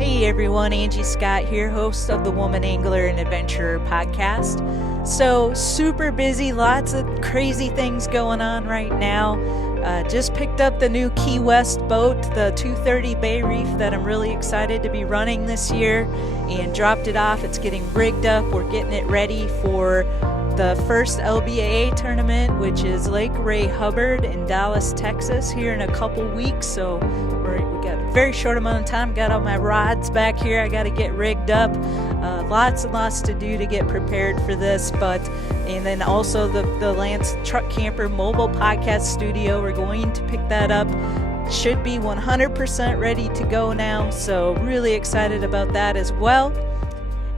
Hey everyone, Angie Scott here, host of the Woman Angler and Adventurer podcast. So super busy, lots of crazy things going on right now. Just picked up the new Key West boat, the 230 Bay Reef, that I'm really excited to be running this year, and dropped it off. It's getting rigged up. We're getting it ready for the first LBAA tournament, which is Lake Ray Hubbard in Dallas, Texas, here in a couple weeks. So we got a very short amount of time. Got all my rods back here. I got to get rigged up. Lots and lots to do to get prepared for this. And then also the Lance Truck Camper mobile podcast studio. We're going to pick that up. Should be 100% ready to go now. So really excited about that as well.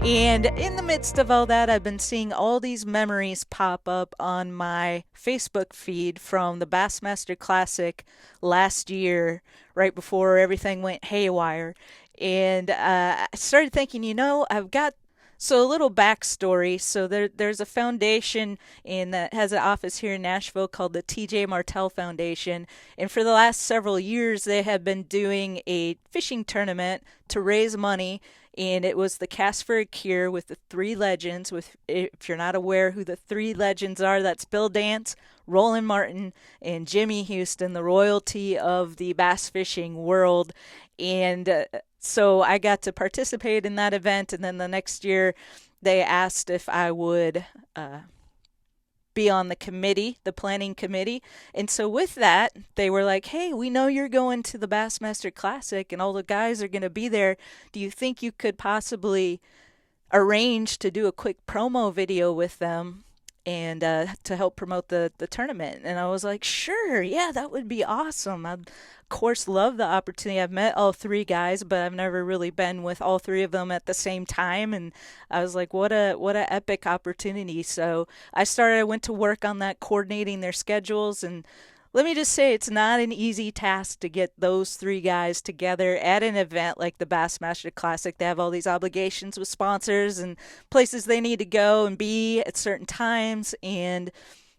And in the midst of all that, I've been seeing all these memories pop up on my Facebook feed from the Bassmaster Classic last year, right before everything went haywire. And I started thinking, So a little backstory. So there's a foundation that has an office here in Nashville called the TJ Martell Foundation. And for the last several years, they have been doing a fishing tournament to raise money. And it was the Cast for a Cure with the Th3 Legends. If you're not aware who the Th3 Legends are, that's Bill Dance, Roland Martin, and Jimmy Houston, the royalty of the bass fishing world. And so I got to participate in that event. And then the next year, they asked if I would be on the committee, the planning committee. And so with that, they were like, hey, we know you're going to the Bassmaster Classic and all the guys are going to be there. Do you think you could possibly arrange to do a quick promo video with them and to help promote the tournament? And I was like, sure, yeah, that would be awesome. I'd, of course, love the opportunity. I've met all three guys, but I've never really been with all three of them at the same time. And I was like, what a epic opportunity. So I went to work on that, coordinating their schedules. And let me just say, it's not an easy task to get those three guys together at an event like the Bassmaster Classic. They have all these obligations with sponsors and places they need to go and be at certain times. And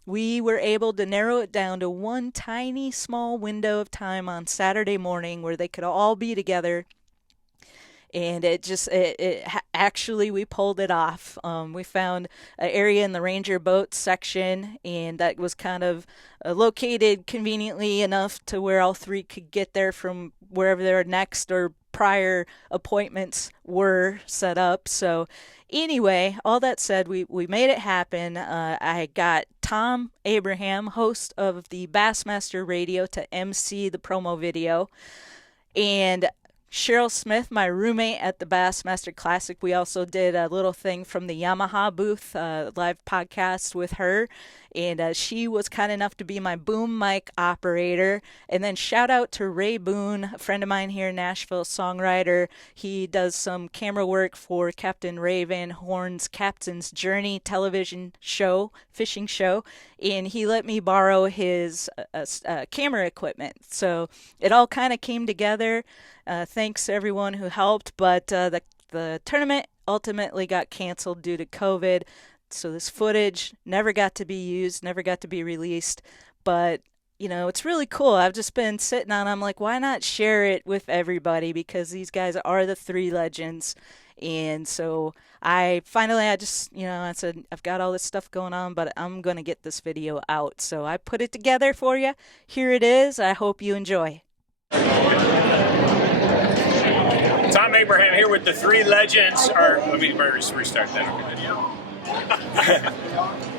we were able to narrow it down to one tiny small window of time on Saturday morning where they could all be together. And actually, we pulled it off. We found an area in the Ranger Boat section, and that was kind of located conveniently enough to where all three could get there from wherever their next or prior appointments were set up. So anyway, all that said, we made it happen. I got Tom Abraham, host of the Bassmaster Radio, to MC the promo video. And Cheryl Smith, my roommate at the Bassmaster Classic, we also did a little thing from the Yamaha booth, live podcast with her. And she was kind enough to be my boom mic operator. And then shout out to Ray Boone, a friend of mine here in Nashville, songwriter. He does some camera work for Captain Ray Van Horn's Captain's Journey television show, fishing show. And he let me borrow his camera equipment. So it all kind of came together. Thanks to everyone who helped. But the tournament ultimately got canceled due to COVID. So this footage never got to be used, never got to be released. But, it's really cool. I've just been sitting on, I'm like, why not share it with everybody? Because these guys are the Th3 Legends. And so I said, I've got all this stuff going on, but I'm going to get this video out. So I put it together for you. Here it is. I hope you enjoy. Tom Abraham here with the Th3 Legends. Let me restart that video.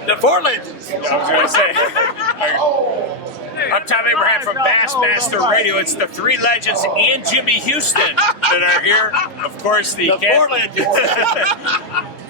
The 4 Legends. I was going to say. I'm Tom Abraham from Bassmaster Radio. It's the Th3 Legends and Jimmy Houston that are here. Of course, the 4 Legends.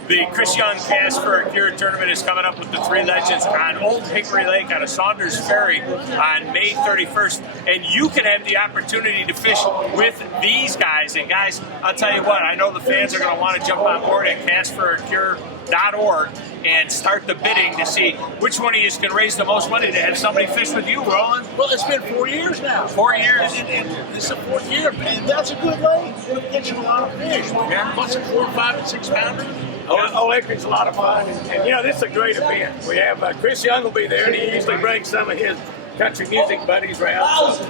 The Chris Young Cast for a Cure tournament is coming up with the Th3 Legends on Old Hickory Lake on a Saunders Ferry on May 31st. And you can have the opportunity to fish with these guys. And guys, I'll tell you what, I know the fans are going to want to jump on board at castforacure.org and start the bidding to see which one of you can raise the most money to have somebody fish with you, Roland. Well, it's been 4 years now. 4 years. And it's the 4th year, and that's a good lake. It'll get you a lot of fish. Yeah. Bunch of 4, 5, and 6 pounders. Old Hickory's a lot of fun, and this is a great event. We have Chris Young will be there, and he usually brings some of his country music buddies around. So,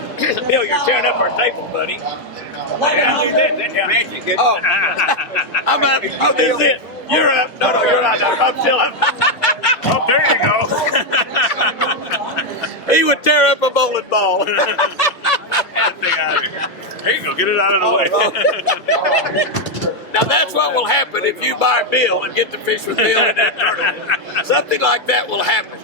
Bill, you're tearing up our table, buddy. Oh, I'm up. Oh, this is it. You're up. No, you're not. I'm still up. Oh, there you go. He would tear up a bowling ball. Get that thing out of here. There you go. Get it out of the way. Now that's what will happen if you buy Bill and get to fish with Bill in that tournament. Something like that will happen.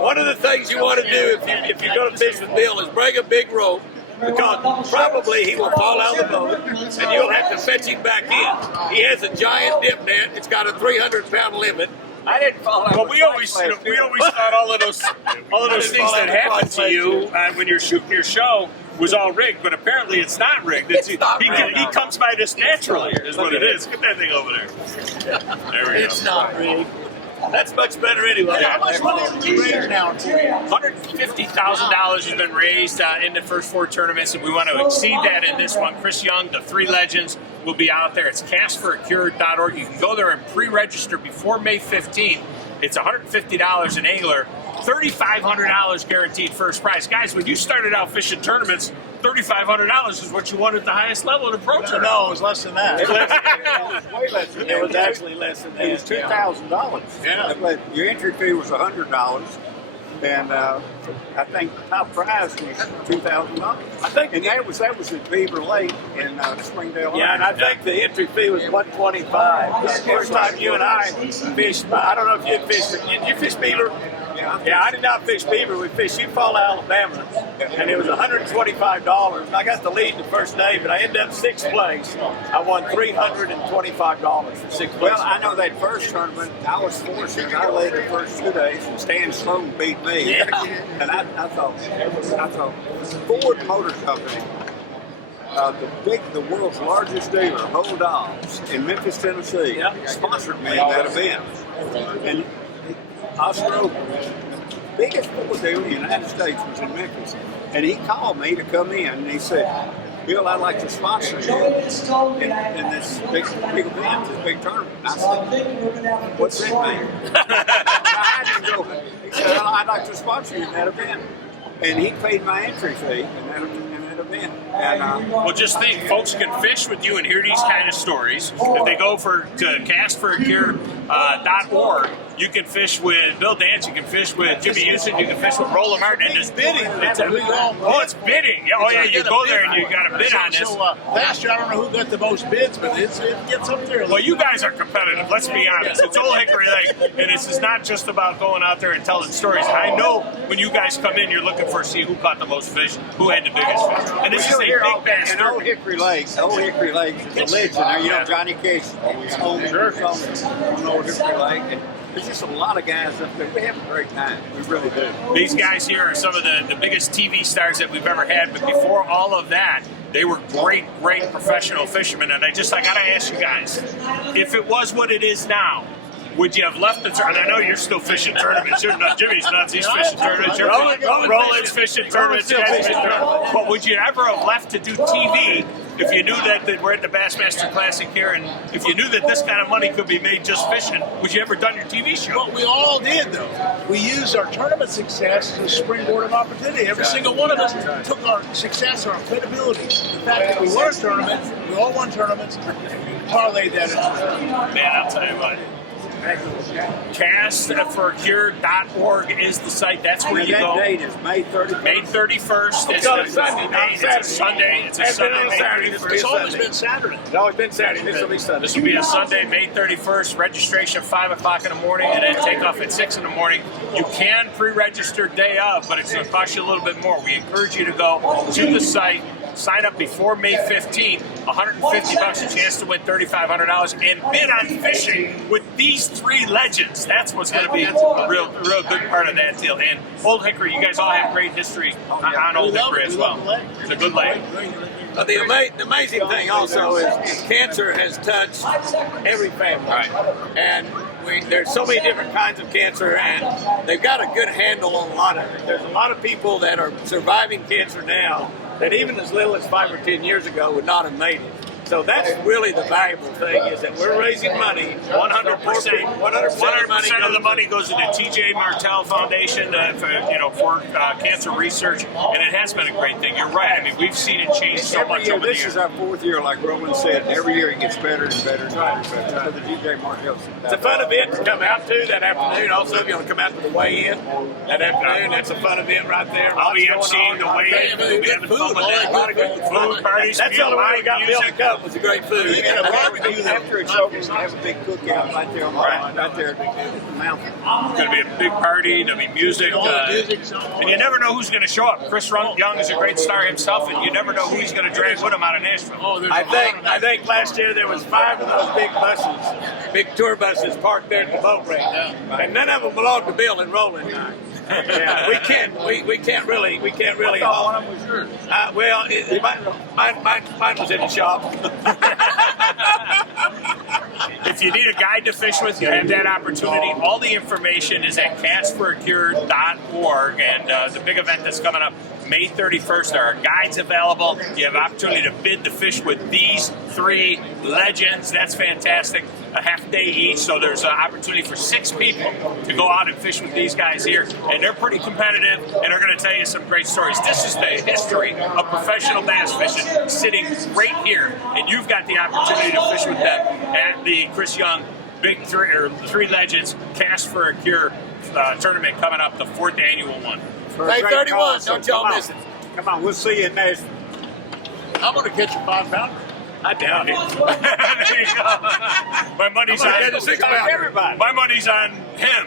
One of the things you want to do if you're going to fish with Bill is bring a big rope, because probably he will fall out of the boat and you'll have to fetch him back in. He has a giant dip net. It's got a 300-pound limit. I didn't fall out. Well, we always thought all of those things that happened to you when you're shooting your show was all rigged, but apparently it's not rigged. He comes by this naturally, is what it is. Get that thing over there. There we go. It's not rigged. That's much better anyway. How much money have you raised now? $150,000 has been raised in the first 4 tournaments, and we want to exceed that in this one. Chris Young, the 3 Legends, will be out there. It's castforacure.org. You can go there and pre-register before May 15th. It's $150 an angler, $3,500 guaranteed first prize. Guys, when you started out fishing tournaments, $3,500 is what you wanted at the highest level to approach it. No, it was less than that. It was way less than that. It was actually less than that. It was $2,000. Yeah. But your entry fee was $100, and I think top prize was $2,000. I think, and that was at Beaver Lake in Springdale. yeah, and I think the entry fee was $125. This is the first time you and I fished. I don't know if you fished. Did you fish Beaver? Yeah, I did not fish Beaver. We fished Eufaula, Alabama, and it was $125. I got the lead the first day, but I ended up 6th place. I won $325 for 6th place. Well, I know that first tournament, I was fortunate. I led the first 2 days, and Stan Sloan beat me. Yeah. And I thought Ford Motor Company, the world's largest dealer, Whole Dogs, in Memphis, Tennessee, sponsored me in that event. And Oscar, the biggest Ford dealer in the United States, was in Memphis. And he called me to come in, and he said, Bill, I'd like to sponsor you in this big event, this big tournament. And I said, what's that mean? I didn't go. He said, I'd like to sponsor you in that event. And he paid my entry fee in that event. And, well, just think, folks can fish with you and hear these kind of stories. If they go to castforacure.org, you can fish with Bill Dance, you can fish with Jimmy Houston, you can fish with Roland Martin, and there's bidding. It's bidding. Oh yeah, you go there and you got to bid on this. So last year, I don't know who got the most bids, but it gets up there. Well, you guys are competitive. Let's be honest. It's Old Hickory Lake, and this is not just about going out there and telling stories. I know when you guys come in, you're looking for see who caught the most fish, who had the biggest fish, and this is a big bass and Old Hickory Lake is a legend. Now, you know, Johnny Case was home on Old Hickory Lake. And there's just a lot of guys up there. We have a great time. We really do. These guys here are some of the biggest TV stars that we've ever had, but before all of that, they were great professional fishermen. And I got to ask you guys, if it was what it is now, would you have left the tournament? I know you're still fishing tournaments. Jimmy's nuts. He's fishing tournaments. Roland's fishing tournaments. But would you ever have left to do TV if you knew that we're at the Bassmaster Classic here, and if you knew that this kind of money could be made just fishing? Would you ever done your TV show? Well, we all did, though. We used our tournament success as a springboard of opportunity. Every single one of us took our success, our credibility, the fact that we won tournaments, we all won tournaments, parlayed that into it. Man, I'll tell you what. Castforacure.org is the site. That's where you go. That date is May 31st. May 31st. It's a Sunday. It's a Sunday. It's always been Saturday. It's always been Saturday. This will be Sunday. This will be a Sunday, May 31st. Registration 5 o'clock in the morning, and then take off at 6 in the morning. You can pre-register day of, but it's going to cost you a little bit more. We encourage you to go to the site. Sign up before May 15th, $150, a chance to win $3,500, and bid on fishing with these 3 legends. That's what's going to be a real good part of that deal. And Old Hickory, you guys all have great history on Old Hickory as well. It's a good lake. The amazing thing also is cancer has touched every family. Right. And there's so many different kinds of cancer, and they've got a good handle on a lot of it. There's a lot of people that are surviving cancer now that even as little as 5 or 10 years ago would not have made it. So that's really the valuable thing, is that we're raising money. 100%. 100% of the money goes into T.J. Martell Foundation for cancer research, and it has been a great thing. You're right. I mean, we've seen it change so Every much year, over the this years. is our 4th year, like Roland said, and every year it gets better and better and better. So the DJ Martell. It's a fun event to come out to that afternoon. Also, if you want to come out to the weigh-in that afternoon, that's a fun event right there. I'll be emceeing the weigh-in. We'll be having fun with that. A lot of good Food parties. That's the only way we got Bill to music. come was the great food. And a barbecue after it's over, we have a big cookout right there on the right there at the mountain. It's going to be a big party. There'll be music. And you never know who's going to show up. Chris Young is a great star himself, and you never know who he's going to drag with him out of Nashville. I think last year there was 5 of those big buses, big tour buses parked there at the boat ramp, and none of them belonged to Bill and Roland. Yeah, we can't really. One of them was yours. Well, mine was in the shop. If you need a guide to fish with, you have that opportunity. All the information is at castforacure.org, and the big event that's coming up May 31st. There are guides available. You have opportunity to bid to fish with these 3 legends. That's fantastic. A half day each, so there's an opportunity for 6 people to go out and fish with these guys here, and they're pretty competitive, and they're going to tell you some great stories. This is the history of professional bass fishing sitting right here, and you've got the opportunity to fish with them at the Chris Young Th3 Legends Cast for a Cure tournament coming up, the 4th annual one. May 31, don't y'all miss it. Come on, we'll see you in Nashville. I'm going to catch a 5-pounder. I doubt it. There you go. My money's on Everybody. My money's on him.